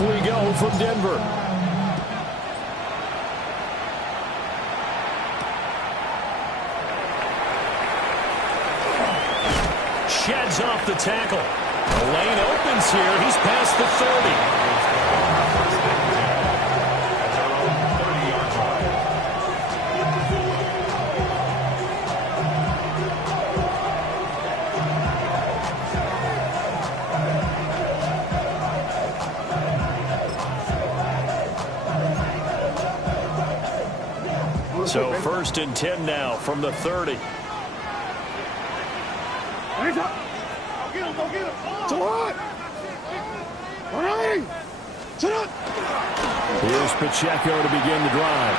off we go from Denver. Sheds off the tackle. The lane opens here. He's past the 30. So 1st and 10 now from the 30. Here's Pacheco to begin the drive.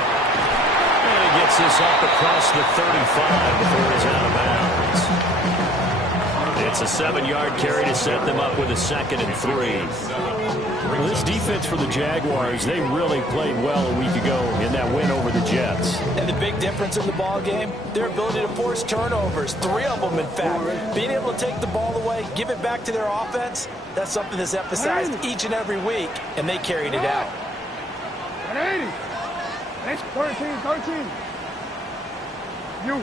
And he gets this up across the 35 before he's out of bounds. It's a 7-yard carry to set them up with a 2nd and 3. Well, this defense for the Jaguars, they really played well a week ago in that win over the Jets. And the big difference in the ball game, their ability to force turnovers, 3 of them in fact. Being able to take the ball away, give it back to their offense, that's something that's emphasized each and every week, and they carried it out. 180. That's 13. You.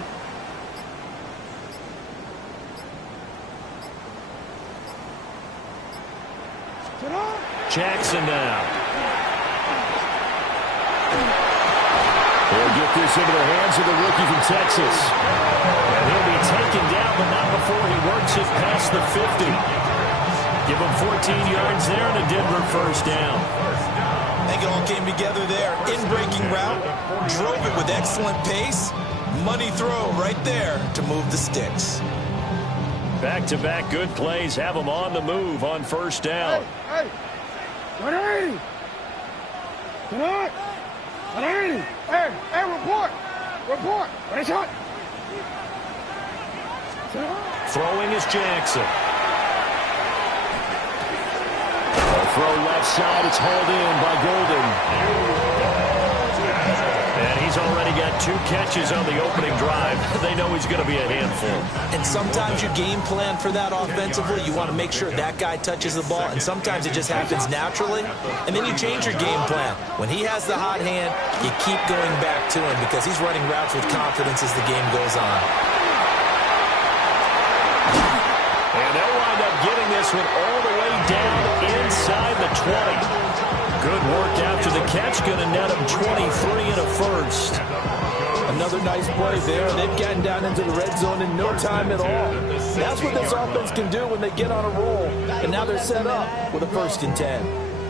Jackson now. They'll get this into the hands of the rookie from Texas. And he'll be taken down, but not before he works it past the 50. Give him 14 yards there and a Denver 1st down. I think it all came together there. In-breaking route, drove it with excellent pace. Money throw right there to move the sticks. Back-to-back good plays have them on the move on 1st down. Hey. 180. 180. Hey, report. What is it? Throwing is Jackson. Throw left side. It's hauled in by Golden. And he's already got 2 catches on the opening drive. They know he's going to be a handful. And sometimes you game plan for that offensively. You want to make sure that guy touches the ball. And sometimes it just happens naturally. And then you change your game plan. When he has the hot hand, you keep going back to him because he's running routes with confidence as the game goes on. And they'll wind up getting this one all the way down inside the 20. Good work after the catch. Going to net him 23 and a 1st. Another nice play there. They've gotten down into the red zone in no time at all. That's what this offense can do when they get on a roll. And now they're set up with a 1st and 10.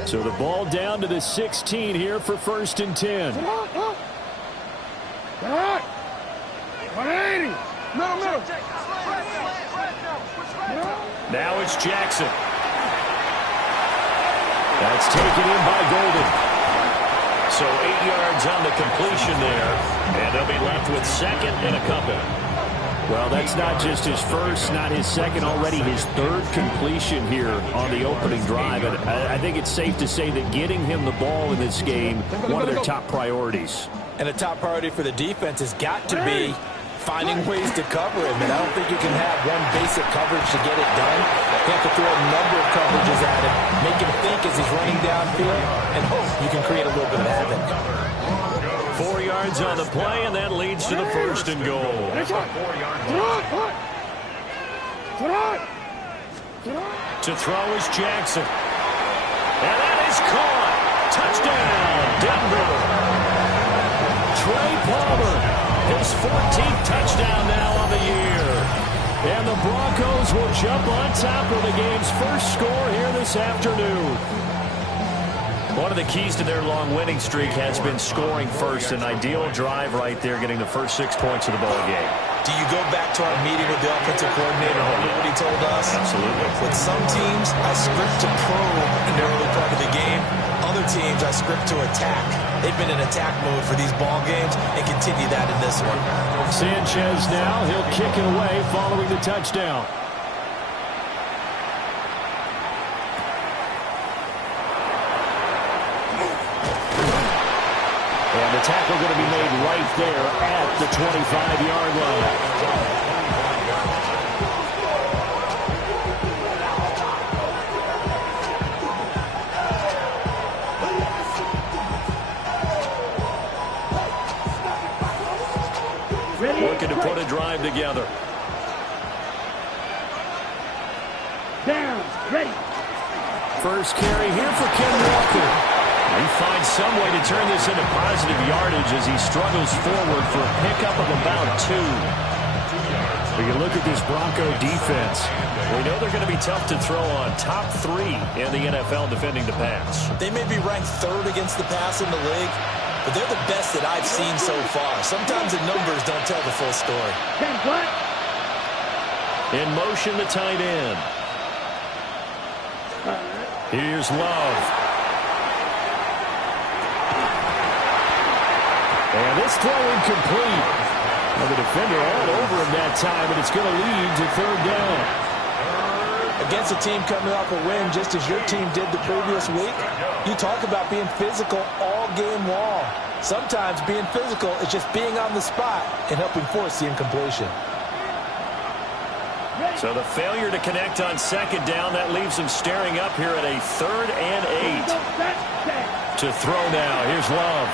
So the ball down to the 16 here for 1st and 10. 180. Middle. Now it's Jackson. That's taken in by Golden. So 8 yards on the completion there. And they'll be left with 2nd and a couple. Well, that's not just his first, not his second, already his 3rd completion here on the opening drive. And I think it's safe to say that getting him the ball in this game, one of their top priorities. And a top priority for the defense has got to be finding ways to cover him. And I don't think you can have one basic coverage to get it done. You have to throw a number of coverages at him, make him think as he's running downfield, and hope you can create a little bit of havoc. 4 yards on the play, and that leads to the 1st and goal. To throw is Jackson. And that is caught. Touchdown, Denver. Trey Palmer, his 14th touchdown now on the year. And the Broncos will jump on top of the game's first score here this afternoon. One of the keys to their long winning streak has been scoring first. An ideal drive right there, getting the first 6 points of the ball game. Do you go back to our meeting with the offensive coordinator and remember what he told us? Absolutely. With some teams, I script to probe in the early part of the game. Other teams, I script to attack. They've been in attack mode for these ball games and continue that in this one. Sanchez now, he'll kick it away following the touchdown. And the tackle going to be made right there at the 25-yard line. looking to put a drive together. Down. Ready. First carry here for Ken Walker. He finds some way to turn this into positive yardage as he struggles forward for a pickup of about 2. When you look at this Bronco defense, we know they're going to be tough to throw on. Top 3 in the NFL defending the pass. They may be ranked 3rd against the pass in the league, but they're the best that I've seen so far. Sometimes the numbers don't tell the full story. In motion, the tight end. Here's Love. And this throw incomplete. Well, the defender all over him that time, and it's going to lead to 3rd down. Against a team coming off a win, just as your team did the previous week, you talk about being physical all game long. Sometimes being physical is just being on the spot and helping force the incompletion. So the failure to connect on 2nd down, that leaves him staring up here at a 3rd and 8. To throw now, here's Love.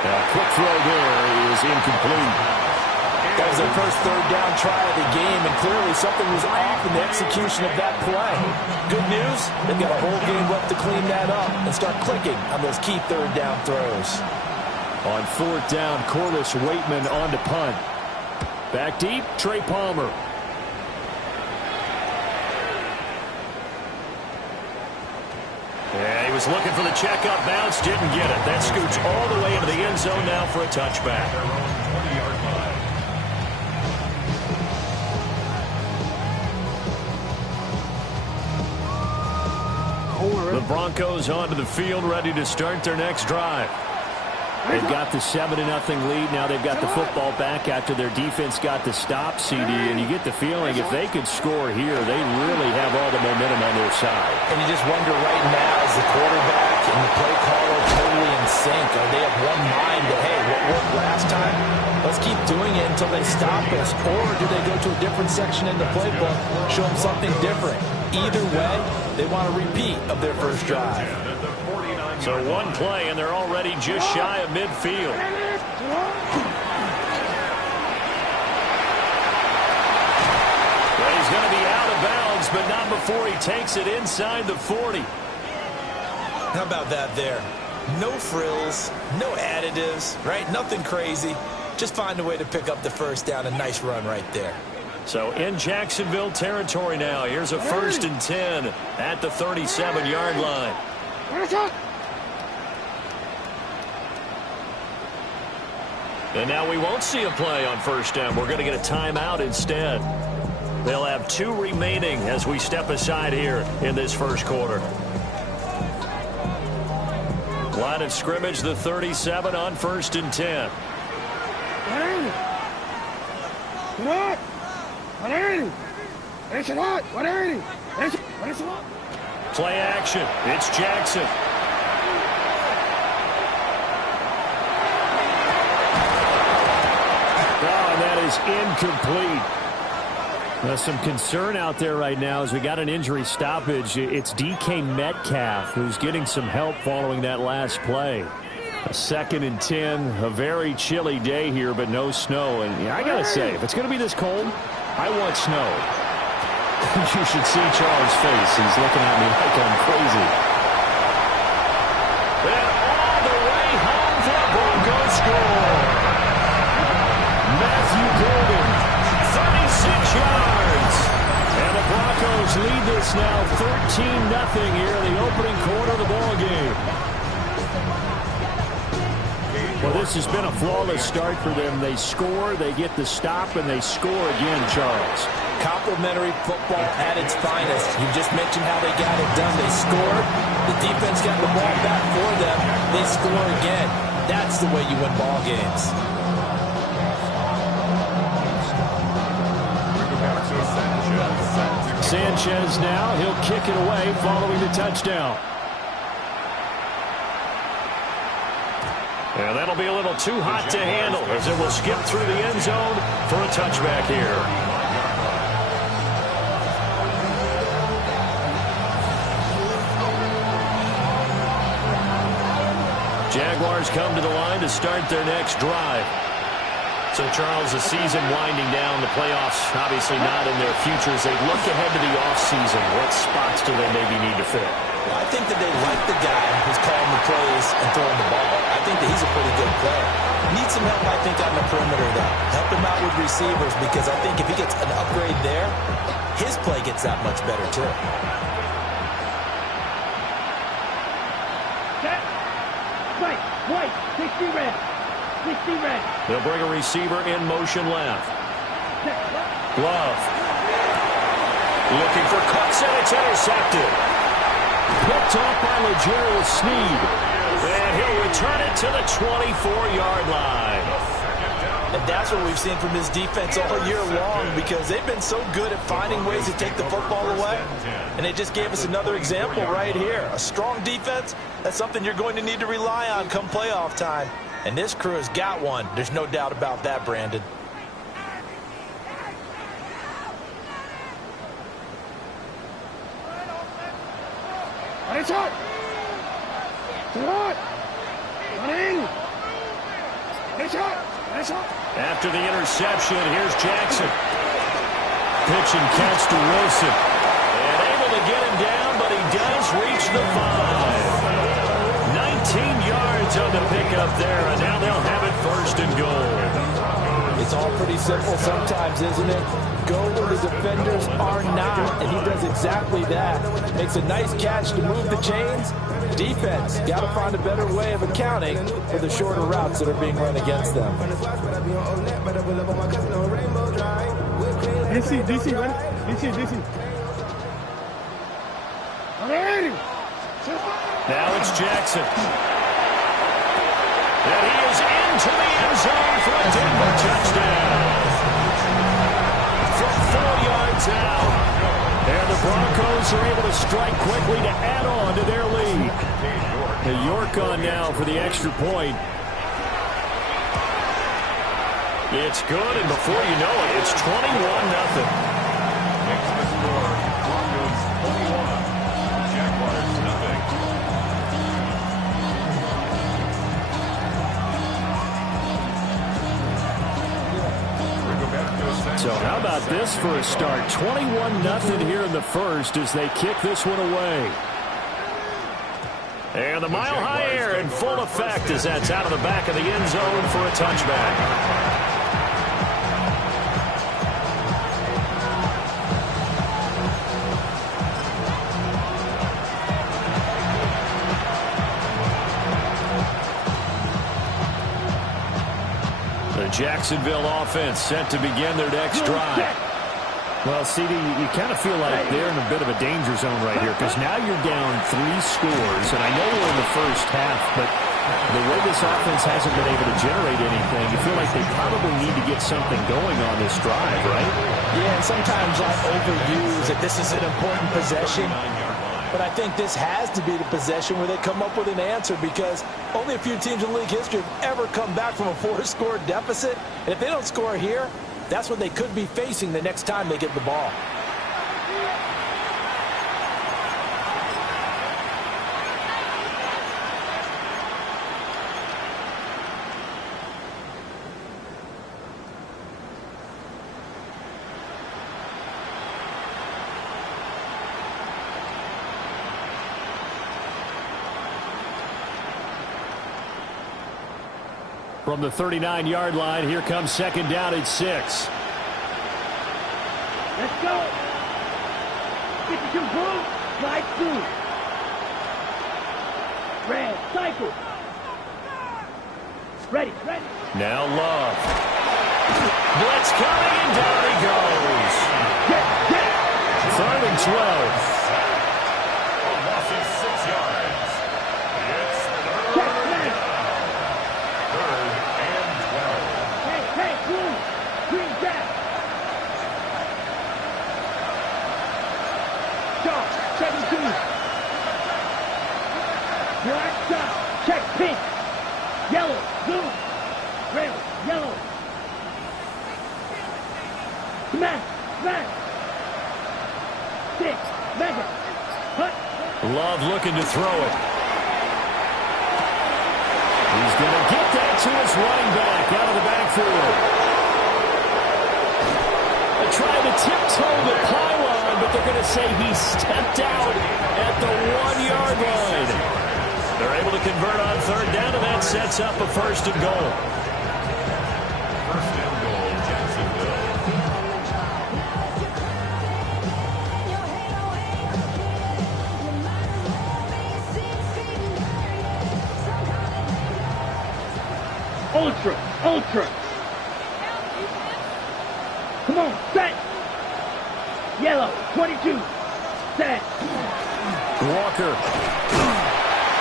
A quick throw there is incomplete. That was their first 3rd down try of the game, and clearly something was off in the execution of that play. Good news, they've got a whole game left to clean that up and start clicking on those key 3rd down throws. on 4th down, Corliss Waitman on to punt. Back deep, Trey Palmer. Yeah, he was looking for the checkup bounce, didn't get it. That scoots all the way into the end zone now for a touchback. The Broncos onto the field, ready to start their next drive. They've got the 7-0 lead. Now they've got the football back after their defense got the stop, CD. And you get the feeling if they could score here, they really have all the momentum on their side. And you just wonder right now, is the quarterback and the play caller totally in sync? Are they of one mind that, hey, what worked last time? Let's keep doing it until they stop us. Or do they go to a different section in the playbook, show them something different? Either way, they want a repeat of their first drive. So one play, and they're already just shy of midfield. Well, he's going to be out of bounds, but not before he takes it inside the 40. How about that there? No frills, no additives, right? Nothing crazy. Just find a way to pick up the first down. A nice run right there. So in Jacksonville territory now. Here's a 1st and 10 at the 37-yard line. And now we won't see a play on 1st down. We're going to get a timeout instead. They'll have 2 remaining as we step aside here in this first quarter. Line of scrimmage, the 37 on 1st and 10. Play action. It's Jackson. Is incomplete. Now, some concern out there right now as we got an injury stoppage. It's DK Metcalf who's getting some help following that last play. A 2nd and 10, a very chilly day here, but no snow. And I gotta say, if it's gonna be this cold, I want snow. You should see Charles' face. He's looking at me like I'm crazy. And all the way home for a Broncos score. Matthew Golden, 36 yards. And the Broncos lead this now 13-0 here in the opening quarter of the ballgame. Well, this has been a flawless start for them. They score, they get the stop, and they score again, Charles. Complimentary football at its finest. You just mentioned how they got it done. They scored. The defense got the ball back for them. They score again. That's the way you win ball games. Sanchez now, he'll kick it away following the touchdown. And that'll be a little too hot to handle as it will skip through the end zone for a touchback here. Jaguars come to the line to start their next drive. So, Charles, the season winding down, the playoffs obviously not in their future. As they look ahead to the offseason, what spots do they maybe need to fill? Well, I think that they like the guy who's calling the plays and throwing the ball. I think that he's a pretty good player. Needs some help, I think, on the perimeter, though. Help him out with receivers, because I think if he gets an upgrade there, his play gets that much better, too. Set. Right. White. 60 red. 60 red. They'll bring a receiver in motion left. Love. Looking for Cooks, and it's intercepted. Picked off by L'Jarius Sneed. And he'll return it to the 24-yard line. And that's what we've seen from this defense all year long, because they've been so good at finding ways to take the football away. And they just gave us another example right here. A strong defense, that's something you're going to need to rely on come playoff time. And this crew has got one. There's no doubt about that, Brandon. It's hot. It's hot. Running. It's hot. It's hot. After the interception, here's Jackson. Pitch and catch to Wilson. And able to get him down, but he does reach the 5. 19 yards on the pickup there, and now they'll have it first and goal. It's all pretty simple sometimes, isn't it? Go where the defenders are not, and he does exactly that. Makes a nice catch to move the chains. Defense, got to find a better way of accounting for the shorter routes that are being run against them. DC, right? DC. Now it's Jackson. And he is into the end zone for a Denver touchdown. From 4 yards out. And the Broncos are able to strike quickly to add on to their lead. And York on now for the extra point. It's good, and before you know it, it's 21-0. So how about this for a start? 21-0 here in the first as they kick this one away. And the mile-high air in full effect as that's out of the back of the end zone for a touchback. Jacksonville offense set to begin their next drive. Well, CD, you kind of feel like they're in a bit of a danger zone right here, because now you're down 3 scores, and I know we're in the first half, but the way this offense hasn't been able to generate anything, you feel like they probably need to get something going on this drive, right? Yeah, and sometimes I overuse that this is an important possession. But I think this has to be the possession where they come up with an answer, because only a few teams in league history have ever come back from a 4-score deficit. And if they don't score here, that's what they could be facing the next time they get the ball. From the 39-yard line, here comes second down at 6. Let's go. 52 blue, slide through. Red, cycle. Ready. Now Love. Blitz coming, and down he goes. Get. 3rd and 12. Loss is 6 yards. It's Hey, blue. Green back. Stop. 17. Black stop. Check pink. Yellow. Blue. Red. Yellow. Smash. 6. Mega. Hut. Love looking to throw it. He's going to get that to his running back out of the backfield. trying to tiptoe the pylon, but they're going to say he stepped out at the 1-yard line. They're able to convert on third down, and that sets up a first and goal. Ultra, ultra. Come on, set. Yellow, 22. Set. Walker.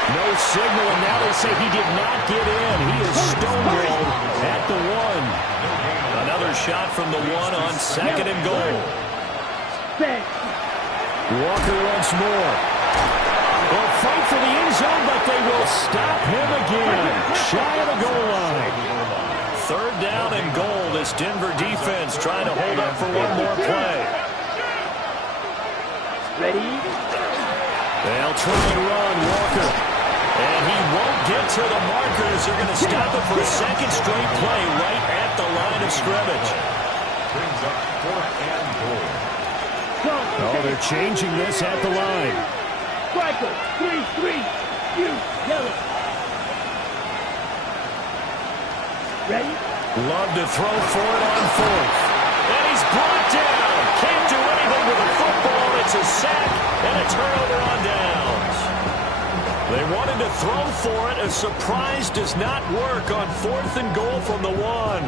No signal, and now they say he did not get in. He is stonewalled at the 1. Another shot from the 1 on second and goal. Set. Walker once more. They'll fight for the end zone, but they will stop him again. Shy of the goal line. Third down and goal. This Denver defense trying to hold up for one more play. Ready? They'll try and run Walker. And he won't get to the markers. They're going to stop it for a second straight play right at the line of scrimmage. Brings up fourth and goal. Oh, they're changing this at the line. Striker, 3-3. You, yellow. Ready? Love to throw for it on fourth. And he's brought down. Can't do anything with the football. It's a sack and a turnover on downs. They wanted to throw for it. A surprise does not work on fourth and goal from the 1.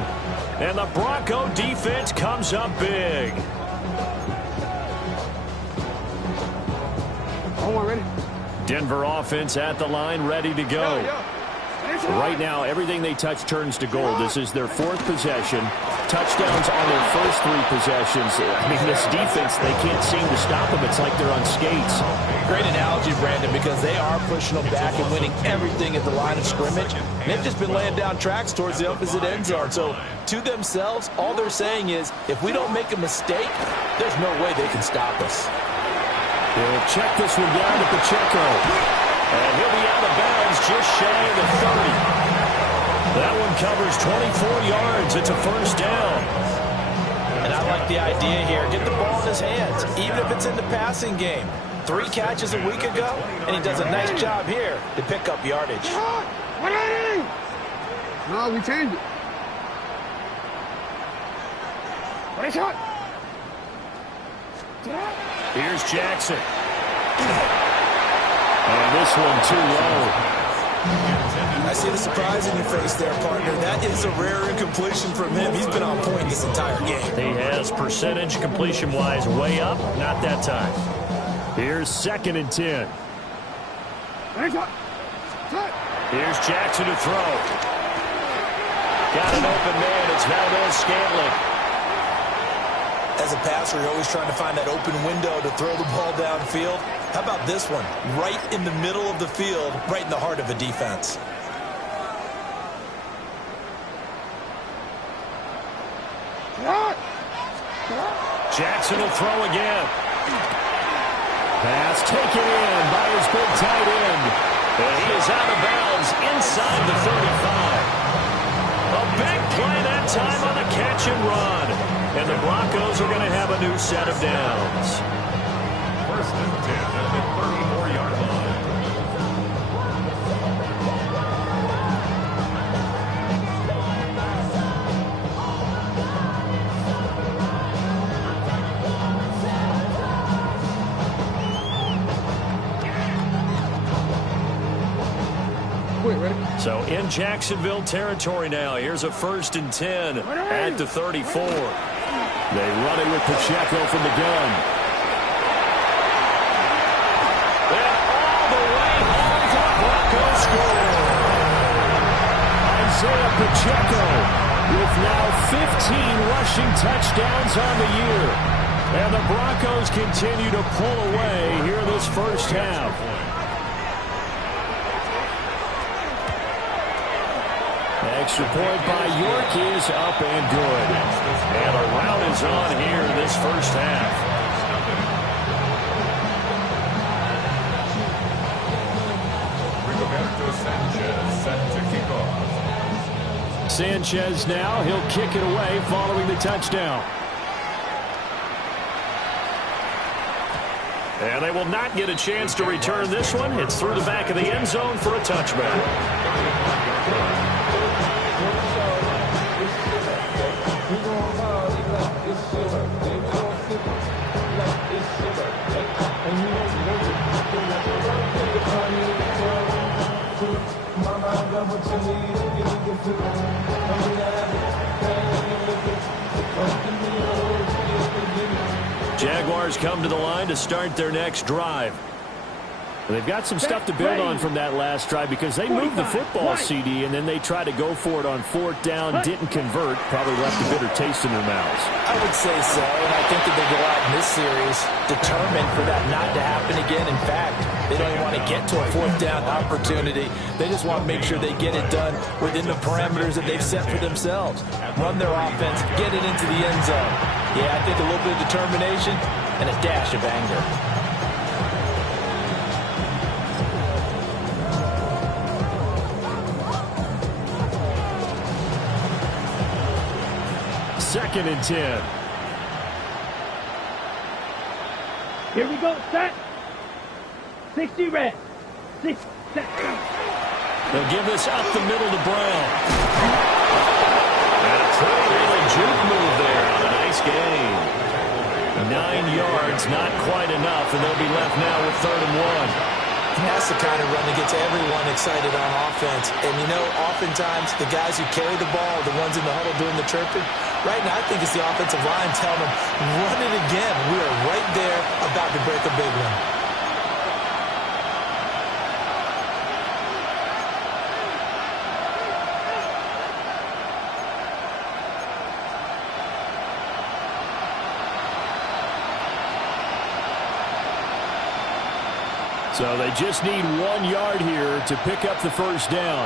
And the Bronco defense comes up big. Denver offense at the line, ready to go. Right now, everything they touch turns to gold. This is their 4th possession. Touchdowns on their first 3 possessions. I mean, this defense, they can't seem to stop them. It's like they're on skates. Great analogy, Brandon, because they are pushing them back and winning everything at the line of scrimmage. And they've just been laying down tracks towards the opposite end zone. So, to themselves, all they're saying is, if we don't make a mistake, there's no way they can stop us. They'll check this one down to Pacheco. And he'll be out of bounds just shy of the 30. That one covers 24 yards. It's a first down. And I like the idea here. Get the ball in his hands, even if it's in the passing game. 3 catches a week ago, and he does a nice job here to pick up yardage. No, we changed it. What a shot. Here's Jackson. And this one too low. I see the surprise in your face there, partner. That is a rare incompletion from him. He's been on point this entire game. He has percentage completion-wise way up. Not that time. Here's 2nd and 10. Here's Jackson to throw. Got an open man. It's Valdes-Scantling. As a passer, you're always trying to find that open window to throw the ball downfield. How about this one? Right in the middle of the field, right in the heart of a defense. Jackson will throw again. Pass taken in by his big tight end. And he is out of bounds inside the 35. A big play that time on the catch and run. And the Broncos are going to have a new set of downs. First and 10 at the 34-yard line. So in Jacksonville territory now. Here's a 1st and 10 at the 34. They run it with Pacheco from the gun. And all the way home to the Broncos score. Isaiah Pacheco with now 15 rushing touchdowns on the year. And the Broncos continue to pull away here this first half. Extra point by York is up and good. And a rout is on here this first half. Rigoberto Sanchez set to kick off. Sanchez now, he'll kick it away following the touchdown. And they will not get a chance to return this one. It's through the back of the end zone for a touchback. Jaguars come to the line to start their next drive. They've got some stuff to build on from that last drive because they moved the football, CD, and then they tried to go for it on fourth down, didn't convert, probably left a bitter taste in their mouths. I would say so, and I think that they go out in this series determined for that not to happen again. In fact, they don't even want to get to a fourth down opportunity. They just want to make sure they get it done within the parameters that they've set for themselves. Run their offense, get it into the end zone. Yeah, I think a little bit of determination and a dash of anger. Second and 10. Here we go, set. 60 red. 6 set. They'll give this up the middle to Brown. And a pretty little juke move there on a nice gain. 9 yards, not quite enough, and they'll be left now with 3rd and 1. That's the kind of run that gets everyone excited on offense. And, you know, oftentimes the guys who carry the ball are the ones in the huddle doing the chirping. Right now, I think it's the offensive line telling them, run it again. We are right there about to break a big one. So they just need 1 yard here to pick up the first down.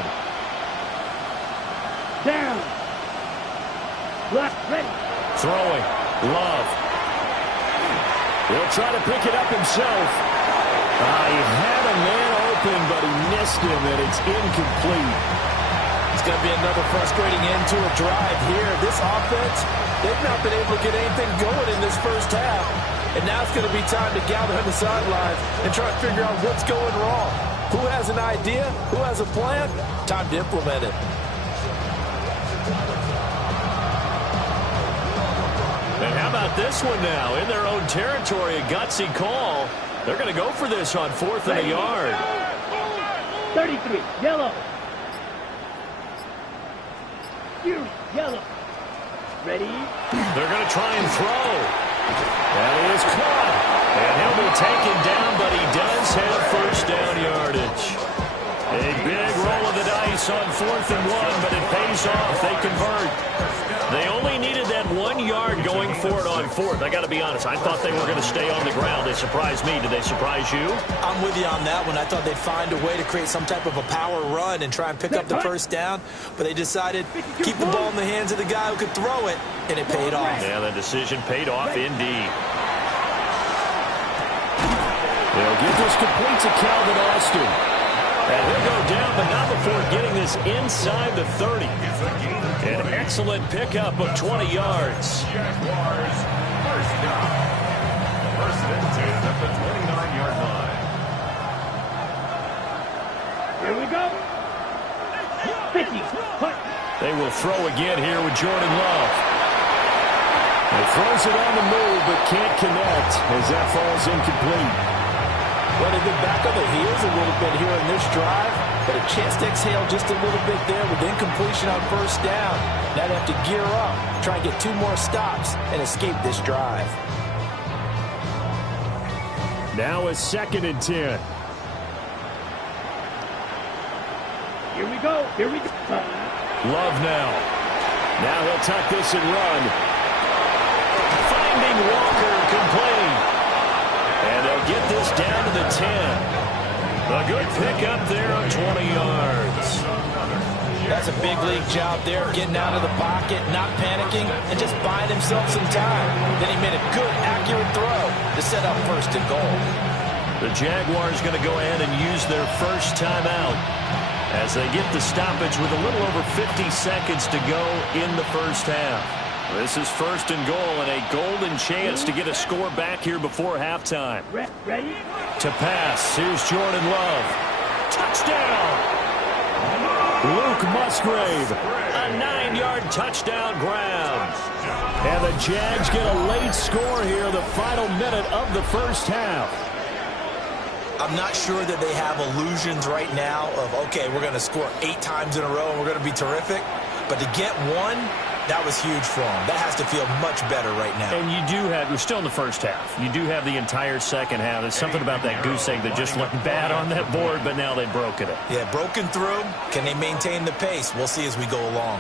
Down. Left, ready. Throwing. Love. He'll try to pick it up himself. He had a man open, but he missed him, and it's incomplete. It's going to be another frustrating end to a drive here. This offense, they've not been able to get anything going in this first half. And now it's going to be time to gather on the sidelines and try to figure out what's going wrong. Who has an idea? Who has a plan? Time to implement it. And how about this one now? In their own territory, a gutsy call. They're going to go for this on 4th and a yard. 33, yellow. Fury, yellow. Ready? They're going to try and throw. That is caught. And he'll be taken down, but he does have first down yardage. A big roll of the dice on 4th and 1, but it pays off. They convert. They only needed that 1 yard going for it on 4th. I got to be honest, I thought they were going to stay on the ground. They surprised me. Did they surprise you? I'm with you on that one. I thought they'd find a way to create some type of a power run and try and pick up the first down, but they decided keep the ball in the hands of the guy who could throw it, and it paid off. Yeah, the decision paid off indeed. They'll get this complete to Calvin Austin. And he'll go down, but not before getting this inside the 30. An excellent pickup of 20 yards. Jaguars, first down. First and 10 at the 29-yard line. Here we go. 50. Punt. They will throw again here with Jordan Love. He throws it on the move, but can't connect as that falls incomplete. Well, they've been back on the heels a little bit here in this drive, but a chance to exhale just a little bit there with incompletion on first down. Now they have to gear up, try and get 2 more stops, and escape this drive. Now a 2nd and 10. Here we go. Here we go. Love now. Now he'll tuck this and run. Finding Walker complete. And they'll get this down to the 10. A good pickup there on 20 yards. That's a big league job there, getting out of the pocket, not panicking, and just buying himself some time. Then he made a good, accurate throw to set up 1st and goal. The Jaguars going to go ahead and use their first timeout as they get the stoppage with a little over 50 seconds to go in the first half. This is first and goal and a golden chance to get a score back here before halftime. Ready? To pass, here's Jordan Love. Touchdown! Luke Musgrave, a 9-yard touchdown grab. And the Jags get a late score here, the final minute of the first half. I'm not sure that they have illusions right now of, okay, we're going to score 8 times in a row and we're going to be terrific. But to get one, that was huge for them. That has to feel much better right now. And we're still in the first half. You do have the entire second half. There's something about that goose egg that just looked bad on that board, but now they've broken it. Yeah, broken through. Can they maintain the pace? We'll see as we go along.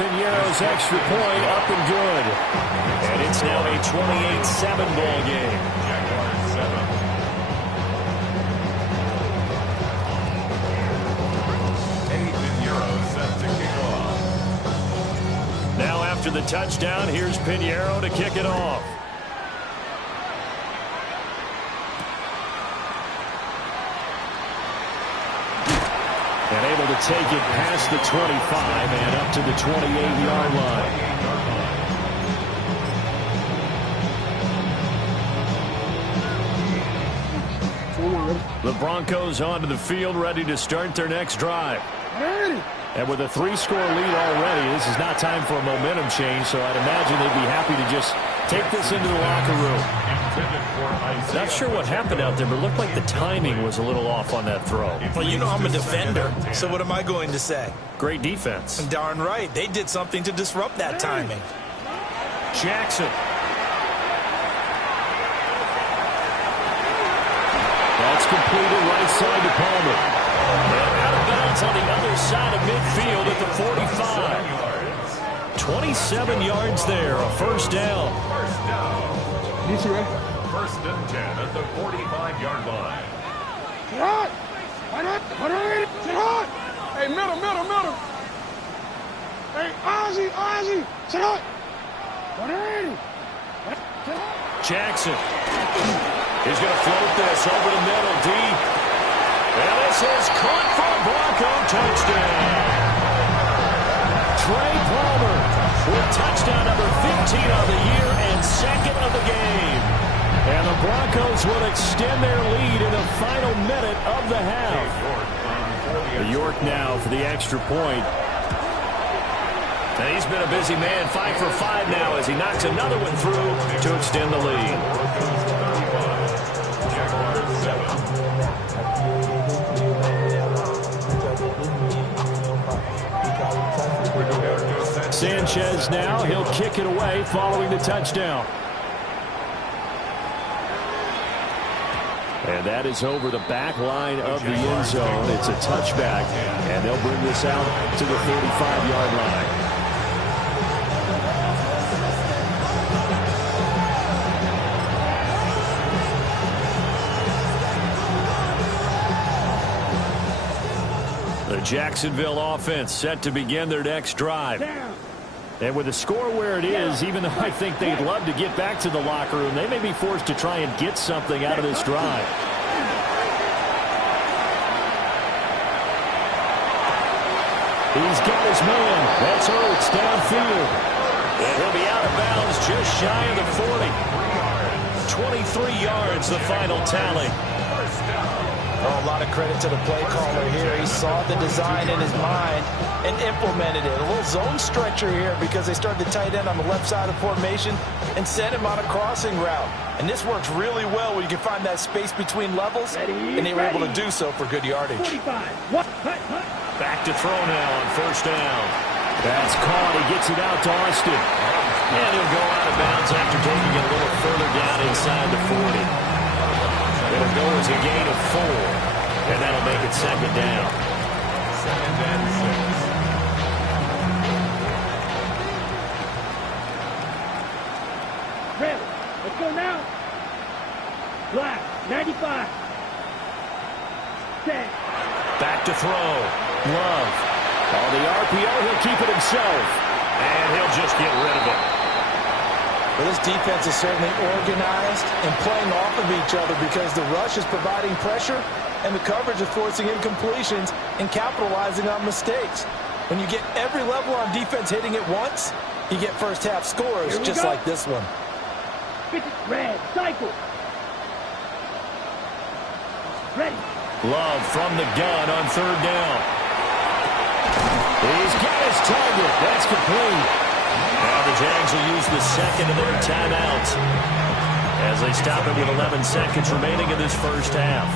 Pinero's extra point up and good. And it's now a 28-7 ball game. Jaguars 7. Now after the touchdown, here's Pinheiro to kick it off. And able to take it past the 25 and up to the 28-yard line. The Broncos onto the field, ready to start their next drive. And with a 3-score lead already, this is not time for a momentum change, so I'd imagine they'd be happy to just take this into the locker room. Not sure what happened out there, but it looked like the timing was a little off on that throw. Well, you know I'm a defender, so what am I going to say? Great defense. Darn right. They did something to disrupt that timing. Jackson. That's completed right side to Palmer. And out of bounds on the other side of midfield at the 45. 27 yards there, a first down. First and 10 at the 45-yard line. Hey, middle. Hey, Ozzy, sit up. Jackson. He's going to float this over the middle, deep. And this is caught for a Bronco touchdown. Trey Palmer with touchdown number 15 of the year and second of the game. And the Broncos will extend their lead in the final minute of the half. York now for the extra point. And he's been a busy man, 5 for 5 now as he knocks another one through to extend the lead. Sanchez now, he'll kick it away following the touchdown. And that is over the back line of the end zone. It's a touchback, and they'll bring this out to the 35-yard line. The Jacksonville offense set to begin their next drive. And with the score where it is, even though I think they'd love to get back to the locker room, they may be forced to try and get something out of this drive. He's got his man. That's Ertz downfield. And he'll be out of bounds just shy of the 40. 23 yards, the final tally. Oh, a lot of credit to the play caller here. He saw the design in his mind and implemented it. A little zone stretcher here because they started the tight end on the left side of formation and sent him on a crossing route. And this works really well when you can find that space between levels, and they were able to do so for good yardage. 45. Back to throw now on first down. That's caught. He gets it out to Austin. And he'll go out of bounds after taking it a little further down inside the 40. It'll go as a gain of 4, and that'll make it second down. Second and 6. Ready. Let's go now. Black. 95. Set. Back to throw. Love. On the RPO, he'll keep it himself. And he'll just get rid of it. Well, this defense is certainly organized and playing off of each other because the rush is providing pressure and the coverage is forcing incompletions and capitalizing on mistakes. When you get every level on defense hitting it once, you get first half scores just like this one. Red, cycle. Ready. Love from the gun on third down. He's got his target. That's complete. Now the Jags will use the second of their timeouts as they stop it with 11 seconds remaining in this first half.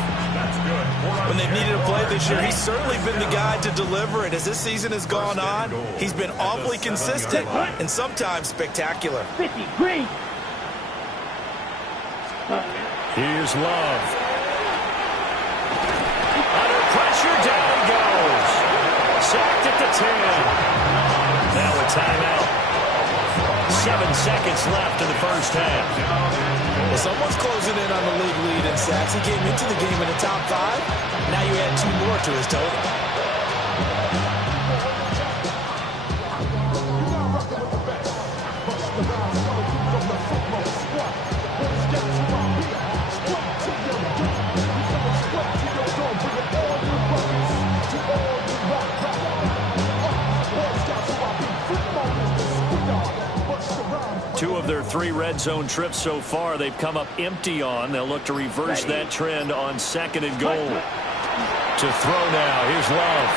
When they've needed a play this year, he's certainly been the guy to deliver it. As this season has gone on, he's been awfully consistent and sometimes spectacular. 50, green. Here's Love. Under pressure, down he goes. Sacked at the 10. Now a timeout. 7 seconds left in the first half. Well, someone's closing in on the league lead in sacks. He came into the game in the top 5. Now you add 2 more to his total. Two of their 3 red zone trips so far they've come up empty on. They'll look to reverse that trend on second and goal. To throw now. Here's Love.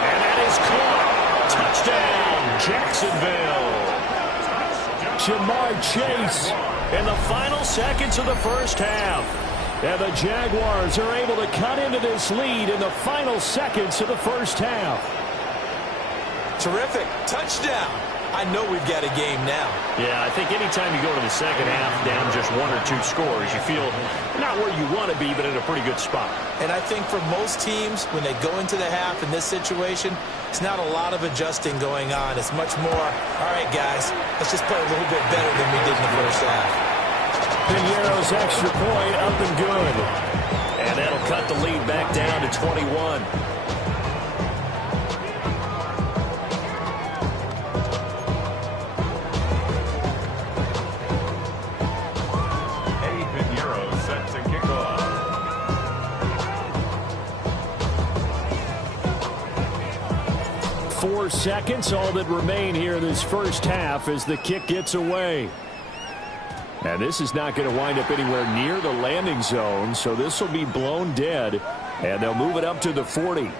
And that is caught. Touchdown, Jacksonville. Jamar Chase in the final seconds of the first half. And the Jaguars are able to cut into this lead in the final seconds of the first half. Terrific. Touchdown. I know we've got a game now. Yeah, I think anytime you go to the second half down just 1 or 2 scores, you feel not where you want to be, but in a pretty good spot. And I think for most teams, when they go into the half in this situation, it's not a lot of adjusting going on. It's much more, all right, guys, let's just play a little bit better than we did in the first half. Piñeiro's extra point up and good. And that'll cut the lead back down to 21. Piñeiro set to kick off. 4 seconds, all that remain here in this first half as the kick gets away. And this is not going to wind up anywhere near the landing zone, so this will be blown dead, and they'll move it up to the 40.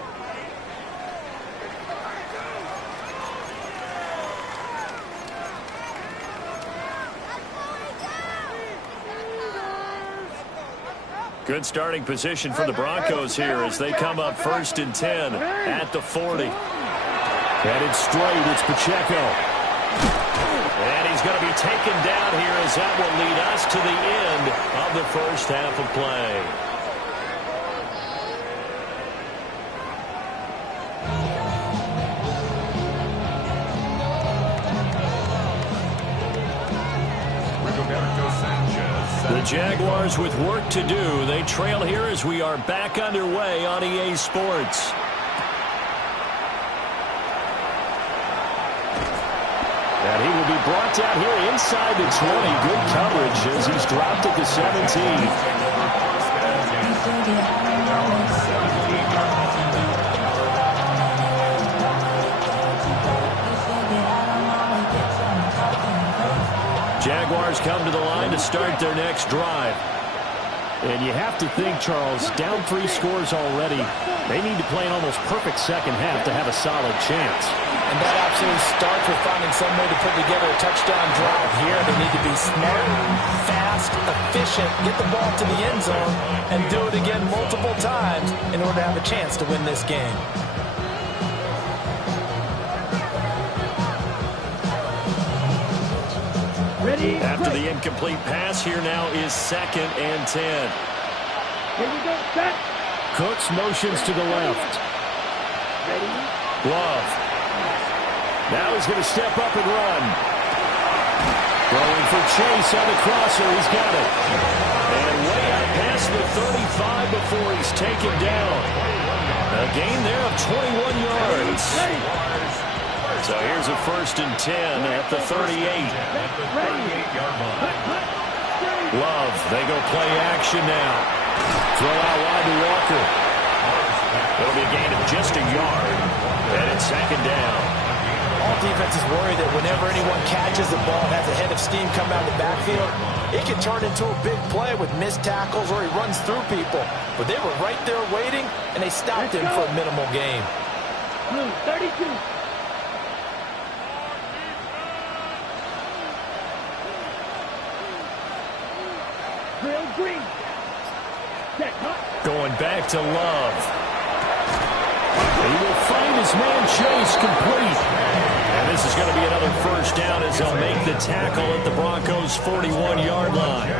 Good starting position for the Broncos here as they come up 1st and 10 at the 40. Headed straight, it's Pacheco. And he's going to be taken down here as that will lead us to the end of the first half of play. The Jaguars with work to do. They trail here as we are back underway on EA Sports. And he will be brought down here inside the 20. Good coverage as he's dropped at the 17. Jaguars come to the line to start their next drive. And you have to think, Charles, down 3 scores already. They need to play an almost perfect second half to have a solid chance. And that absolutely starts with finding some way to put together a touchdown drive here. They need to be smart, fast, efficient, get the ball to the end zone, and do it again multiple times in order to have a chance to win this game. Ready? After the incomplete pass, here now is 2nd and 10. Here we go, set. Cooks motions to the left. Ready? Love. Now he's going to step up and run. Throwing for Chase on the crosser. He's got it. And way out past the 35 before he's taken down. A gain there of 21 yards. So here's a 1st and 10 at the 38. Love, they go play action now. Throw out wide to Walker. It'll be a gain of just a yard. And it's 2nd down. All defenses worry that whenever anyone catches the ball and has a head of steam come out of the backfield, it can turn into a big play with missed tackles or he runs through people. But they were right there waiting, and they stopped him for a minimal gain. 32. Drill green. Set cut. Going back to Love. He will find his man Chase complete. And this is going to be another 1st down as they'll make the tackle at the Broncos' 41-yard line.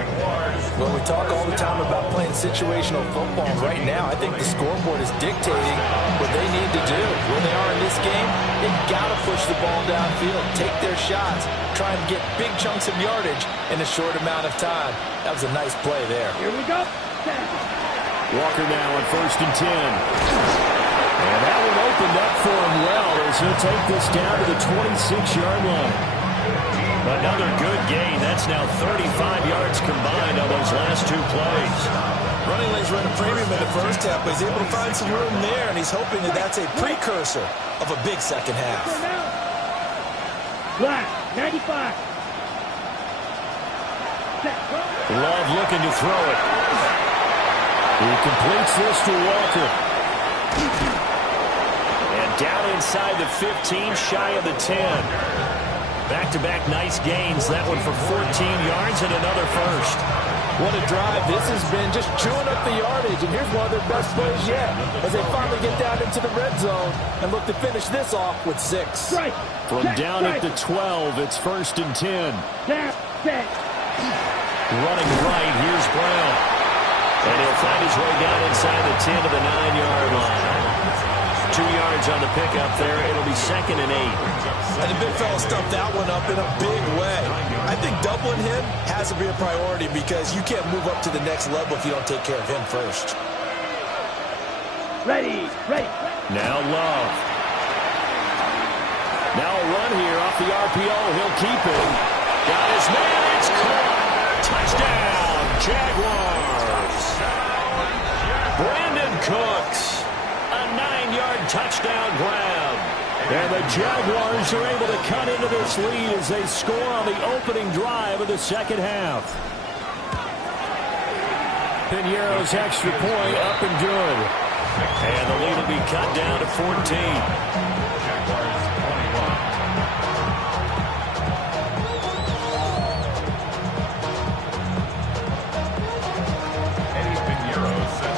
Well, we talk all the time about playing situational football. Right now, I think the scoreboard is dictating what they need to do. Where they are in this game, they've got to push the ball downfield, take their shots, try and get big chunks of yardage in a short amount of time. That was a nice play there. Here we go. Walker now on 1st and 10. And that one opened up for him well as he'll take this down to the 26-yard line. Another good gain. That's now 35 yards combined on those last 2 plays. Running lanes run a premium in the first half, but he's able to find some room there, and he's hoping that that's a precursor of a big second half. Black, 95. Set. Love looking to throw it. He completes this to Walker. And down inside the 15, shy of the 10. Back-to-back nice gains. That one for 14 yards and another 1st. What a drive this has been, just chewing up the yardage. And here's one of their best plays yet as they finally get down into the red zone and look to finish this off with 6. Right. From down at the 12, it's 1st and 10. Tap, set. Running right, here's Brown. And he'll find his way down inside the 10 to the 9-yard line. 2 yards on the pickup there. It'll be 2nd and 8. And the big fella stuffed that one up in a big way. I think doubling him has to be a priority because you can't move up to the next level if you don't take care of him first. Ready, ready. Now Love. Now a run here off the RPO. He'll keep it. Got his man. It's caught. Touchdown, Jaguars. Brandon Cooks. A 9-yard touchdown grab. And the Jaguars are able to cut into this lead as they score on the opening drive of the second half. Piñeiro's extra point up and good. And the lead will be cut down to 14.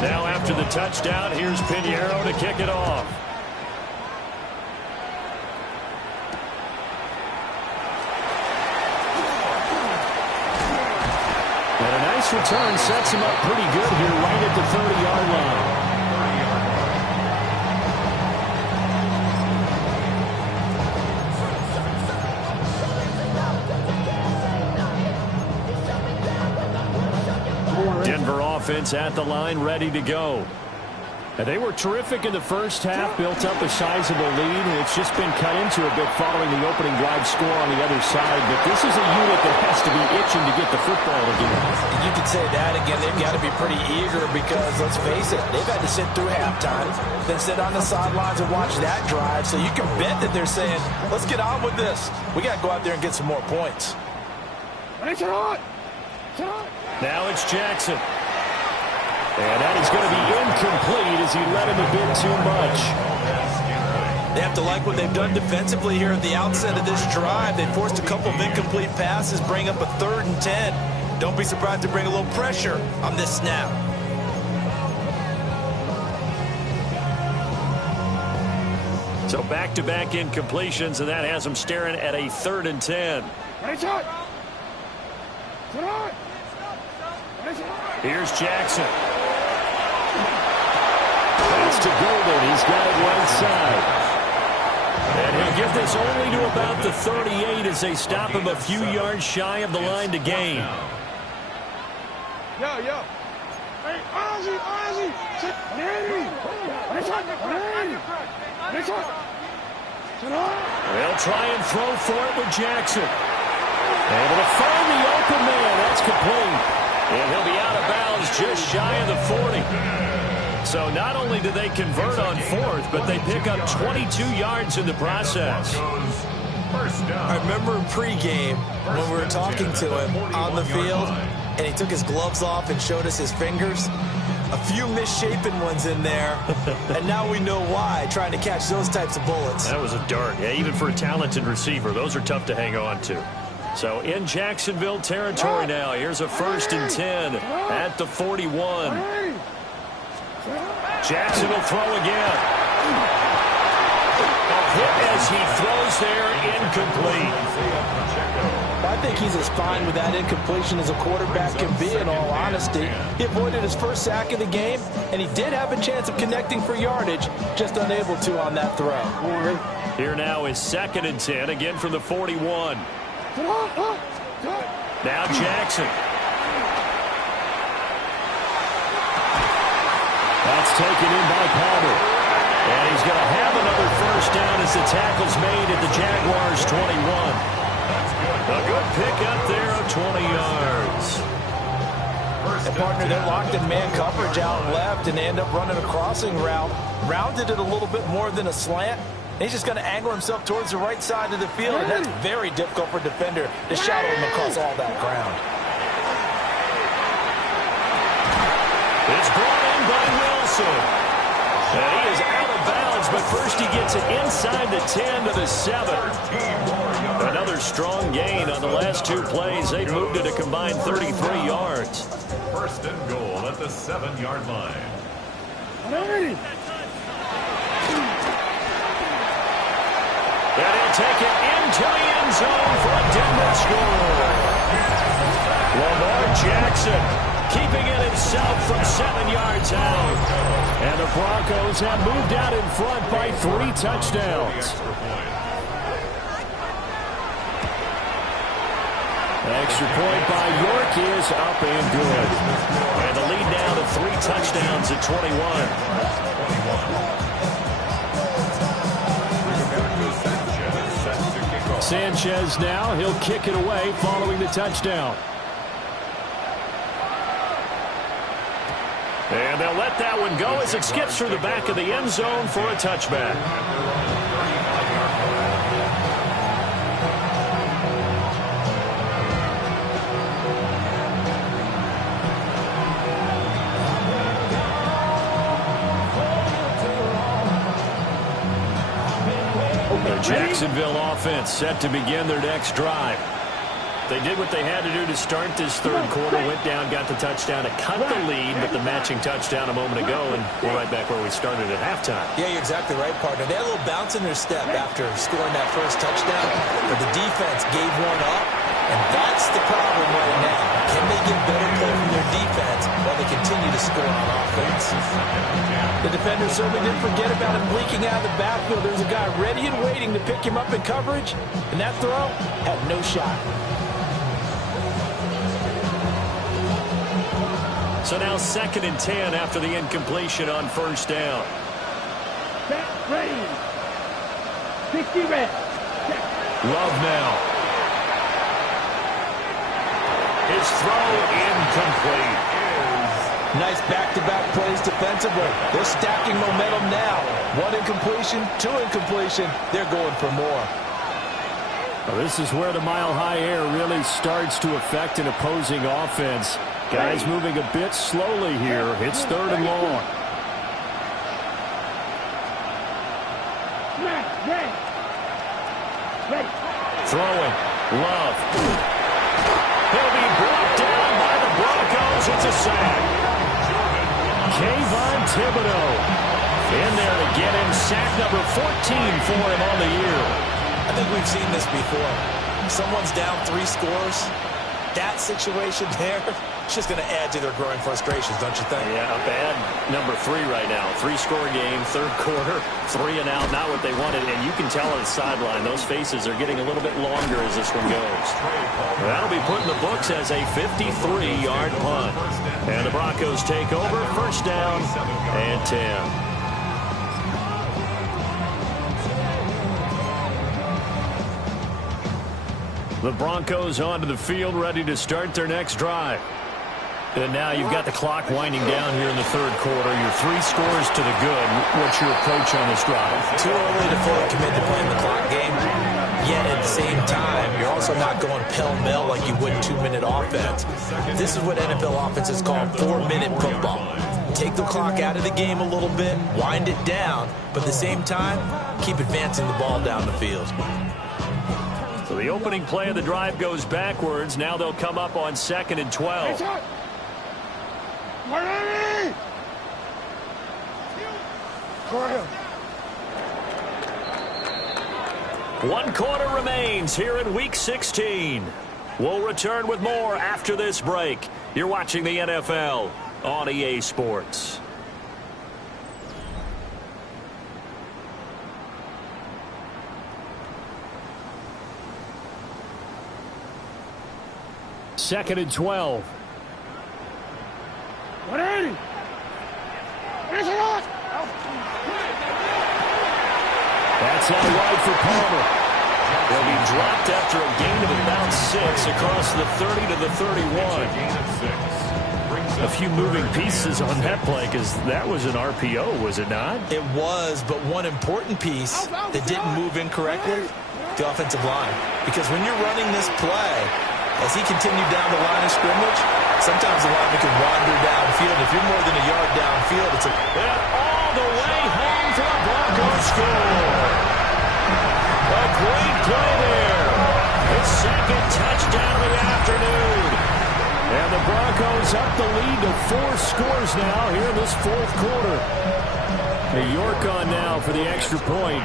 Now after the touchdown, here's Piñeiro to kick it off. And a nice return sets him up pretty good here right at the 30-yard line. Denver offense at the line, ready to go. And they were terrific in the first half, built up a sizable lead. It's just been cut into a bit following the opening drive score on the other side. But this is a unit that has to be itching to get the football again. You could say that again. They've got to be pretty eager because, let's face it, they've had to sit through halftime, then sit on the sidelines and watch that drive. So you can bet that they're saying, let's get on with this. We got to go out there and get some more points. Now it's Jackson. And that is going to be incomplete as he let him a bit too much. They have to like what they've done defensively here at the outset of this drive. They forced a couple of incomplete passes, bring up a 3rd and 10. Don't be surprised to bring a little pressure on this snap. So back-to-back incompletions, and that has them staring at a 3rd and 10. Here's Jackson. That's to Golden. He's got it right side. And he'll get this only to about the 38 as they stop him a few yards shy of the line to gain. Yo. Hey, Ozzy. They'll try and throw for it with Jackson. Able to find the open man. That's complete. And he'll be out of bounds just shy of the 40. So not only do they convert on fourth, but they pick up 22 yards in the process. I remember pregame when we were talking to him on the field, and he took his gloves off and showed us his fingers. A few misshapen ones in there, and now we know why, trying to catch those types of bullets. That was a dart. Yeah, even for a talented receiver, those are tough to hang on to. So in Jacksonville territory now, here's a 1st and 10 at the 41. Jackson will throw again. A hit as he throws there, incomplete. I think he's as fine with that incompletion as a quarterback can be, in all honesty. He avoided his first sack of the game, and he did have a chance of connecting for yardage, just unable to on that throw. Here now is 2nd and 10, again from the 41. Now Jackson. That's taken in by Palmer. And he's going to have another 1st down as the tackle's made at the Jaguars' 21. A good pickup there of 20 yards. And partner, they're locked in man coverage out left, and they end up running a crossing route. Rounded it a little bit more than a slant. And he's just going to angle himself towards the right side of the field, and that's very difficult for a defender to shadow him across all that ground. It's brought in by Wilson. And he is out of bounds, but first he gets it inside the 10 to the 7. Another strong gain on the last 2 plays. They moved it a combined 33 yards. 1st and goal at the 7-yard line. And he'll take it into the end zone for a Denver score. Lamar Jackson keeping it himself from 7 yards out. And the Broncos have moved out in front by 3 touchdowns. Extra point by York is up and good. And the lead now to 3 touchdowns at 21. Sanchez now, he'll kick it away following the touchdown. And they'll let that one go as it skips through the back of the end zone for a touchback. The Jacksonville offense set to begin their next drive. They did what they had to do to start this 3rd quarter, went down, got the touchdown to cut the lead, but the matching touchdown a moment ago, and we're right back where we started at halftime. Yeah, you're exactly right, partner. They had a little bounce in their step after scoring that first touchdown, but the defense gave one up, and that's the problem right now. Can they get better play from their defense while they continue to score on offense? The defender certainly didn't forget about him leaking out of the backfield. There's a guy ready and waiting to pick him up in coverage, and that throw had no shot. So now 2nd and 10 after the incompletion on 1st down. Set, ready. 60 red. Love now. His throw incomplete. Nice back-to-back plays defensively. They're stacking momentum now. 1 incompletion, 2 incompletion. They're going for more. Well, this is where the mile-high air really starts to affect an opposing offense. Guys moving a bit slowly here. It's 3rd and long. Throwing. Love. He'll be brought down by the Broncos. It's a sack. Kayvon Thibodeau In there to get him sack number 14 for him on the year. I think we've seen this before. Someone's down 3 scores. That situation there, it's just going to add to their growing frustrations, don't you think? Yeah, a bad number 3 right now. 3-score game, 3rd quarter, 3 and out, not what they wanted. And you can tell on the sideline, those faces are getting a little bit longer as this one goes. That'll be put in the books as a 53-yard punt. And the Broncos take over, 1st down and 10. The Broncos onto the field, ready to start their next drive. And now you've got the clock winding down here in the third quarter. Your 3 scores to the good. What's your approach on this drive? Too early to fully commit to playing the clock game. Yet at the same time, you're also not going pell-mell like you would 2-minute offense. This is what NFL offenses call 4-minute football. Take the clock out of the game a little bit, wind it down, but at the same time, keep advancing the ball down the field. So the opening play of the drive goes backwards. Now they'll come up on 2nd and 12. One quarter remains here in Week 16. We'll return with more after this break. You're watching the NFL on EA Sports. Second and 12. 180. That's out wide for Palmer. They'll be dropped after a gain of about 6 across the 30 to the 31. A few moving pieces on that play because that was an RPO, was it not? It was, but one important piece that didn't move incorrectly, the offensive line. Because when you're running this play, as he continued down the line of scrimmage, sometimes the lineman can wander downfield. If you're more than a yard downfield, it's and all the way home for the Broncos score. A great play there. His second touchdown of the afternoon. And the Broncos up the lead to 4 scores now here in this fourth quarter. The York on now for the extra point.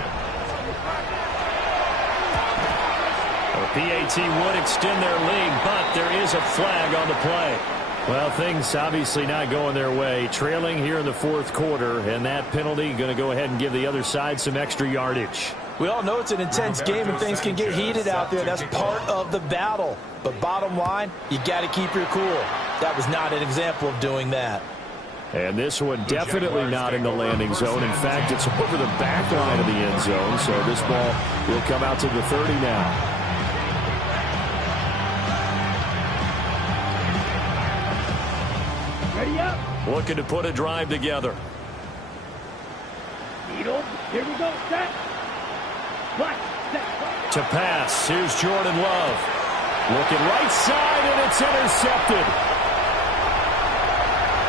PAT would extend their lead, but there is a flag on the play. Well, things obviously not going their way. Trailing here in the fourth quarter, and that penalty going to go ahead and give the other side some extra yardage. We all know it's an intense game and things can get heated out there. That's part of the battle. But bottom line, you got to keep your cool. That was not an example of doing that. And this one definitely not in the landing zone. In fact, it's over the back line of the end zone. So this ball will come out to the 30 now. Ready up. Looking to put a drive together. Needle. Here we go. Set. Black. Set. To pass. Here's Jordan Love. Looking right side, and it's intercepted.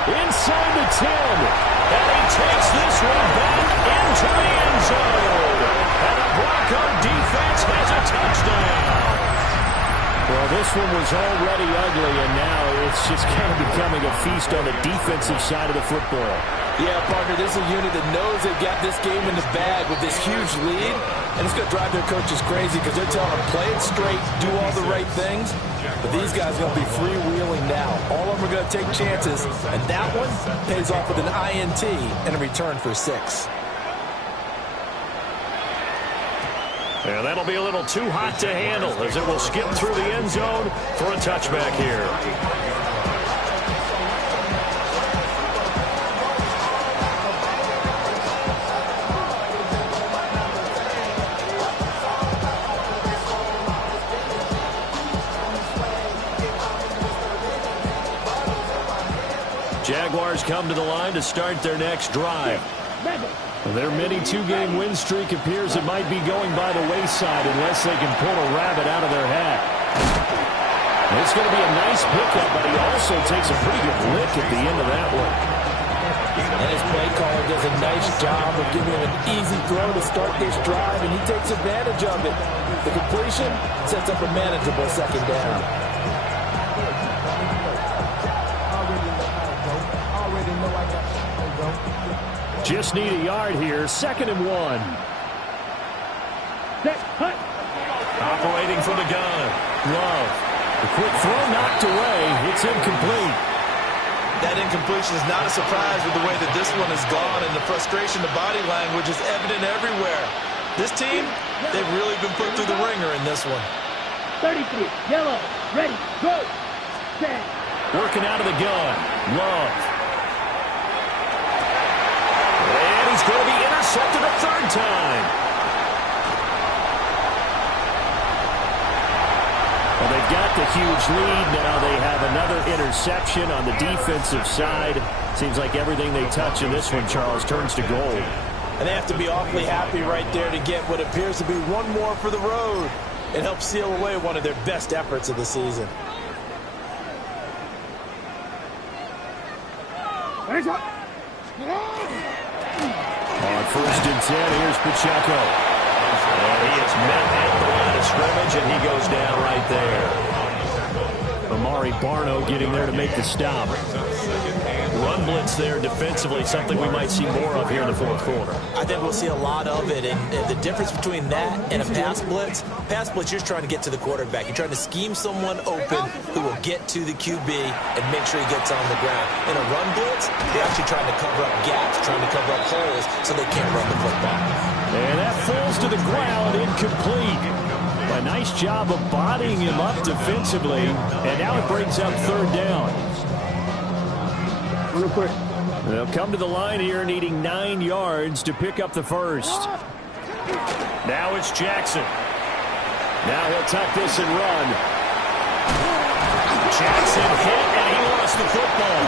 Inside the 10. And he takes this one back into the end zone. And the Bronco defense has a touchdown. Well, this one was already ugly, and now it's just kind of becoming a feast on the defensive side of the football. Yeah, partner, this is a unit that knows they've got this game in the bag with this huge lead, and it's going to drive their coaches crazy because they're telling them, play it straight, do all the right things, but these guys are going to be freewheeling now. All of them are going to take chances, and that one pays off with an INT and a return for 6. Yeah, that'll be a little too hot to handle as it will skip through the end zone for a touchback here. Jaguars come to the line to start their next drive. Their mini 2-game win streak appears it might be going by the wayside unless they can pull a rabbit out of their hat. It's going to be a nice pickup, but he also takes a pretty good lick at the end of that one. And his play caller does a nice job of giving him an easy throw to start this drive, and he takes advantage of it. The completion sets up a manageable second down. Just need a yard here. 2nd and 1. Set. Hut. Operating from the gun. Love. The quick throw knocked away. It's incomplete. That incompletion is not a surprise with the way that this one has gone, and the frustration, the body language is evident everywhere. This team, they've really been put through the ringer in this one. 33. Yellow. Ready. Go. Set. Working out of the gun. Love. And he's going to be intercepted a third time. a huge lead. Now they have another interception on the defensive side. Seems like everything they touch in this one, Charles, turns to gold. And they have to be awfully happy right there to get what appears to be one more for the road. It helps seal away one of their best efforts of the season. On 1st and 10, here's Pacheco. And he is met at the line of scrimmage, and he goes down right there. Amari Barno getting there to make the stop. Run blitz there defensively, something we might see more of here in the fourth quarter. I think we'll see a lot of it, and the difference between that and a pass blitz, you're just trying to get to the quarterback. You're trying to scheme someone open who will get to the QB and make sure he gets on the ground. In a run blitz, they're actually trying to cover up gaps, trying to cover up holes so they can't run the football. And that falls to the ground, incomplete. A nice job of bodying him up defensively, and now it brings up 3rd down. Real quick. They'll come to the line here needing 9 yards to pick up the first. Now it's Jackson. Now he'll tuck this and run. Jackson hit, and he lost the football.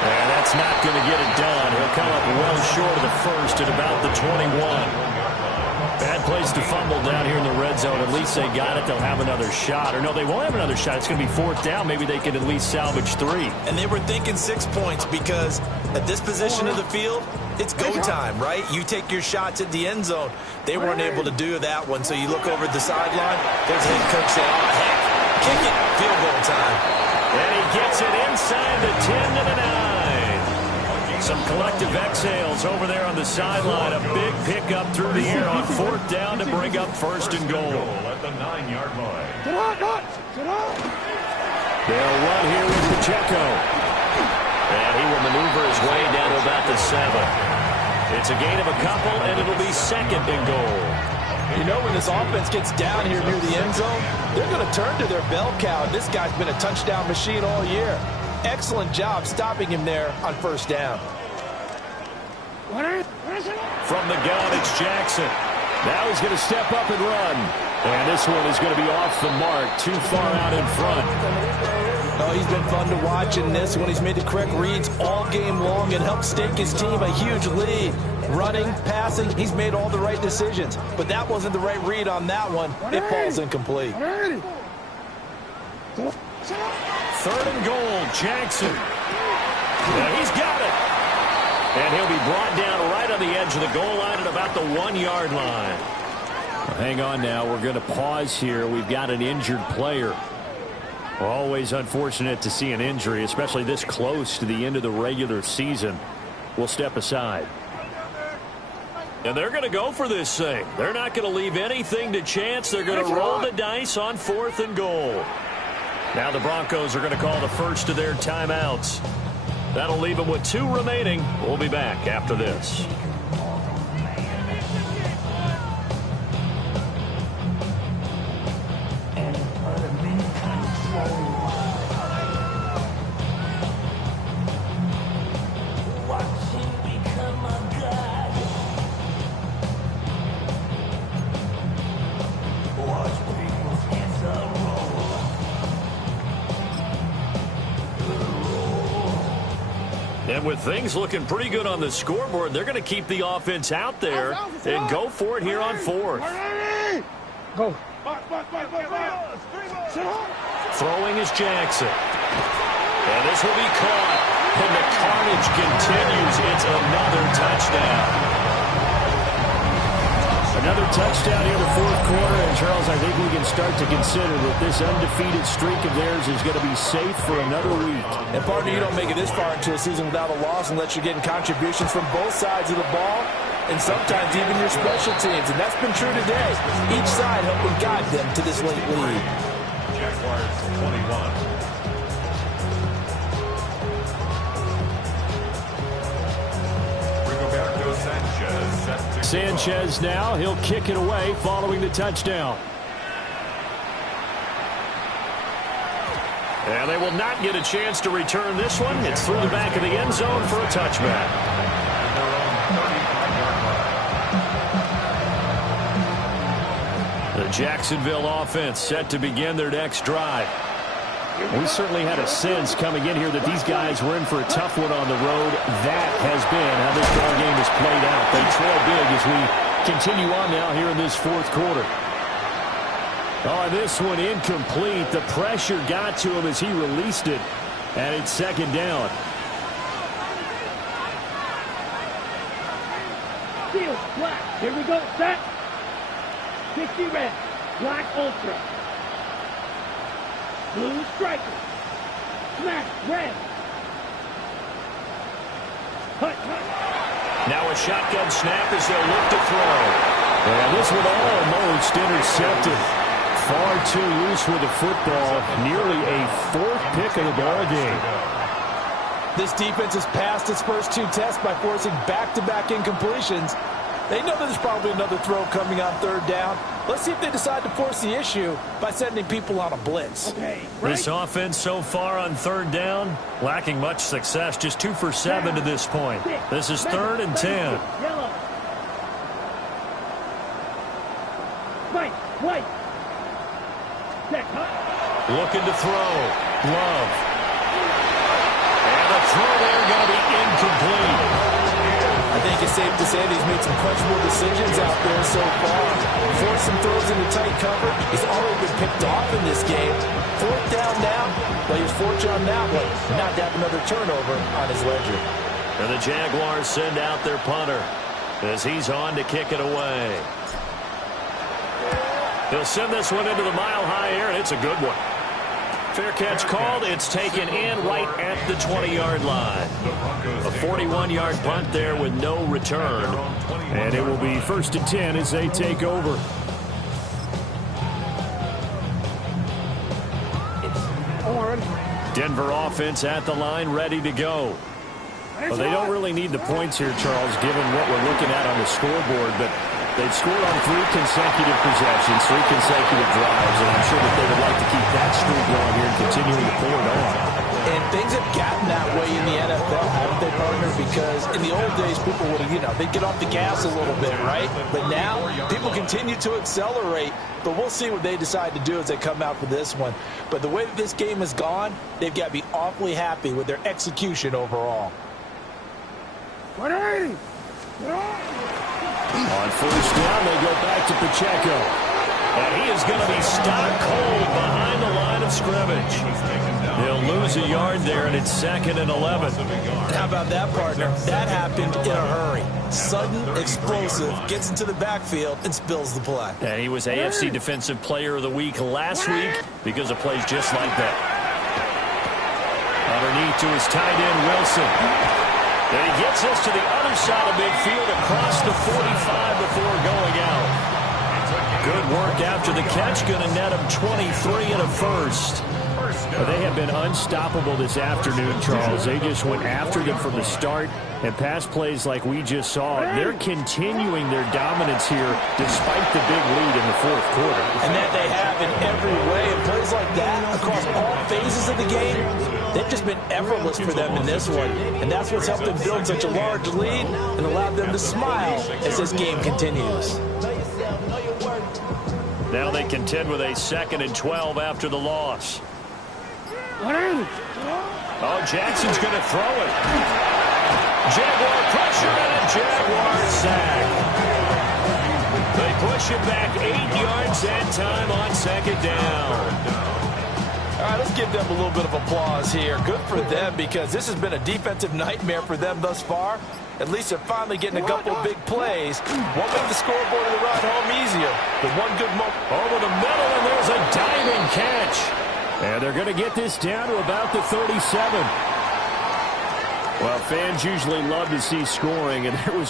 And that's not going to get it done. He'll come up well short of the first at about the 21. Bad place to fumble down here in the red zone. At least they got it. They'll have another shot. Or no, they won't have another shot. It's going to be 4th down. Maybe they can at least salvage 3. And they were thinking 6 points because at this position of the field, it's go time, right? You take your shots at the end zone. They weren't able to do that one, so you look over at the sideline. There's head coach saying, oh, heck, kick it, field goal time. And he gets it inside the 10 to the 9. Some collective exhales over there on the sideline. A big pickup through the air on 4th down to bring up 1st and goal. At the 9-yard line. They'll run here with Pacheco. And he will maneuver his way down to about the 7. It's a gain of a couple, and it'll be 2nd and goal. You know, when this offense gets down here near the end zone, they're going to turn to their bell cow. This guy's been a touchdown machine all year. Excellent job stopping him there on 1st down. From the gun, it's Jackson. Now he's going to step up and run. And this one is going to be off the mark, too far out in front. Oh, he's been fun to watch in this one. He's made the correct reads all game long and helped stake his team a huge lead. Running, passing, he's made all the right decisions. But that wasn't the right read on that one. It falls incomplete. 3rd and goal, Jackson. And he's got it. And he'll be brought down right on the edge of the goal line at about the 1-yard line. Well, hang on now. We're going to pause here. We've got an injured player. Always unfortunate to see an injury, especially this close to the end of the regular season. We'll step aside. And they're going to go for this thing. They're not going to leave anything to chance. They're going to roll the dice on 4th and goal. Now the Broncos are going to call the first of their timeouts. That'll leave them with 2 remaining. We'll be back after this. And with things looking pretty good on the scoreboard, they're going to keep the offense out there and go for it here on 4th. Go. Throwing is Jackson. And this will be caught. And the carnage continues. It's another touchdown. Another touchdown here in the 4th quarter. And, Charles, I think we can start to consider that this undefeated streak of theirs is going to be safe for another week. And, partner, you don't make it this far into a season without a loss unless you're getting contributions from both sides of the ball and sometimes even your special teams. And that's been true today. Each side helping guide them to this late lead. Jaguars 21. Sanchez now, he'll kick it away following the touchdown. And they will not get a chance to return this one. It's through the back of the end zone for a touchback. The Jacksonville offense set to begin their next drive. We certainly had a sense coming in here that these guys were in for a tough one on the road. That has been how this ball game has played out. They trail big as we continue on now here in this fourth quarter. Oh, this one incomplete. The pressure got to him as he released it, and it's second down. Steel, black. Here we go. Set. 60 red. Black ultra. Blue striker. Smash. Red. Hut, hut. Now a shotgun snap as they'll look to throw. Yeah, this one almost intercepted. Far too loose with the football. Nearly a fourth pick of the ball game. This defense has passed its first two tests by forcing back-to-back incompletions. They know there's probably another throw coming on third down. Let's see if they decide to force the issue by sending people on a blitz. Okay, right. This offense so far on third down, lacking much success. Just 2 for 7 to this point. This is 3rd and 10. Yellow. White, white. Check, hut. Looking to throw. Love. And the throw there going to be incomplete. I think it's safe to say that he's made some questionable decisions out there so far. Forced some throws into tight cover. He's already been picked off in this game. Fourth down now. Well, his fortune on that one. Not to have another turnover on his ledger. And the Jaguars send out their punter as he's on to kick it away. They'll send this one into the mile-high air, and it's a good one. Fair catch called. It's taken in right at the 20-yard line. A 41-yard punt there with no return. And it will be 1st and 10 as they take over. Denver offense at the line, ready to go. Well, they don't really need the points here, Charles, given what we're looking at on the scoreboard, but they've scored on 3 consecutive possessions, 3 consecutive drives, and I'm sure that they would like to keep that streak going here and continuing to pull it on. And things have gotten that way in the NFL, haven't they, partner? Because in the old days, people would have, they'd get off the gas a little bit, right? But now, people continue to accelerate, but we'll see what they decide to do as they come out for this one. But the way that this game has gone, they've got to be awfully happy with their execution overall. 180. On first down, they go back to Pacheco. And he is going to be stock cold behind the line of scrimmage. They'll lose a yard there, and it's 2nd and 11. How about that, partner? That happened in a hurry. Sudden, explosive, gets into the backfield, and spills the play. And he was AFC Defensive Player of the Week last week because of plays just like that. Underneath to his tight end, Wilson. And he gets us to the other side of midfield across the 45 before going out. Good work after the catch. Going to net him 23 and a first. Well, they have been unstoppable this afternoon, Charles. They just went after them from the start. And pass plays like we just saw, they're continuing their dominance here despite the big lead in the fourth quarter. And that they have in every way. And plays like that across all phases of the game, they've just been effortless for them in this one. And that's what's helped them build such a large lead and allowed them to smile as this game continues. Now they contend with a 2nd and 12 after the loss. Oh, Jackson's going to throw it. Jaguar pressure and a Jaguar sack. They push him back 8 yards that time on 2nd down. All right, let's give them a little bit of applause here. Good for them because this has been a defensive nightmare for them thus far. At least they're finally getting a couple of big plays. Won't make the scoreboard of the ride home easier, but one good moment. Over the middle, and there's a diving catch. And they're going to get this down to about the 37. Well, fans usually love to see scoring, and there was